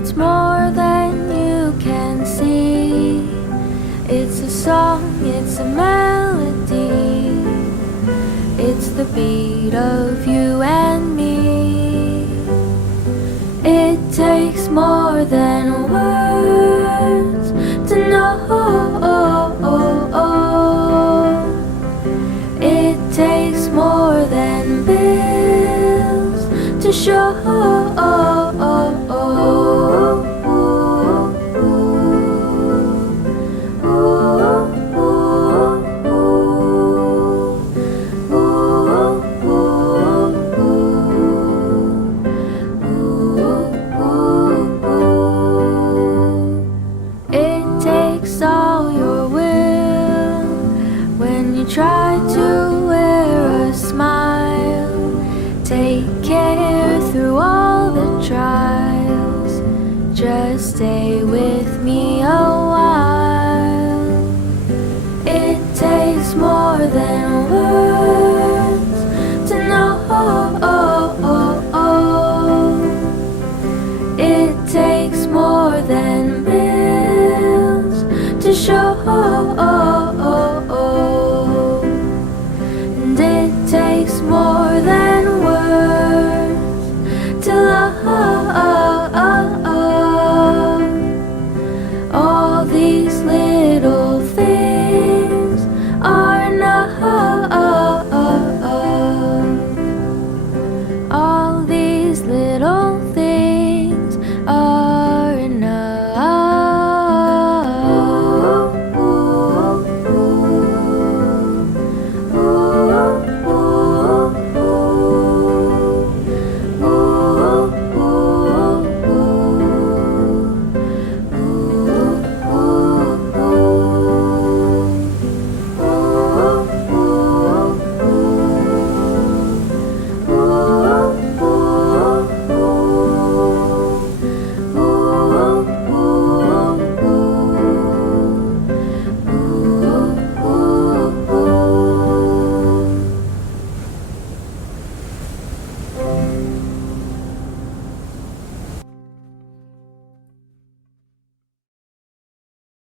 it's more than you can see. It's a song, it's a melody. It's the beat of you and me. It takes more than words to know. It takes more than bills to show. Try to wear a smile. Take care through all the trials. Just stay with me a while. It takes more than words to know. It takes more than bills to show.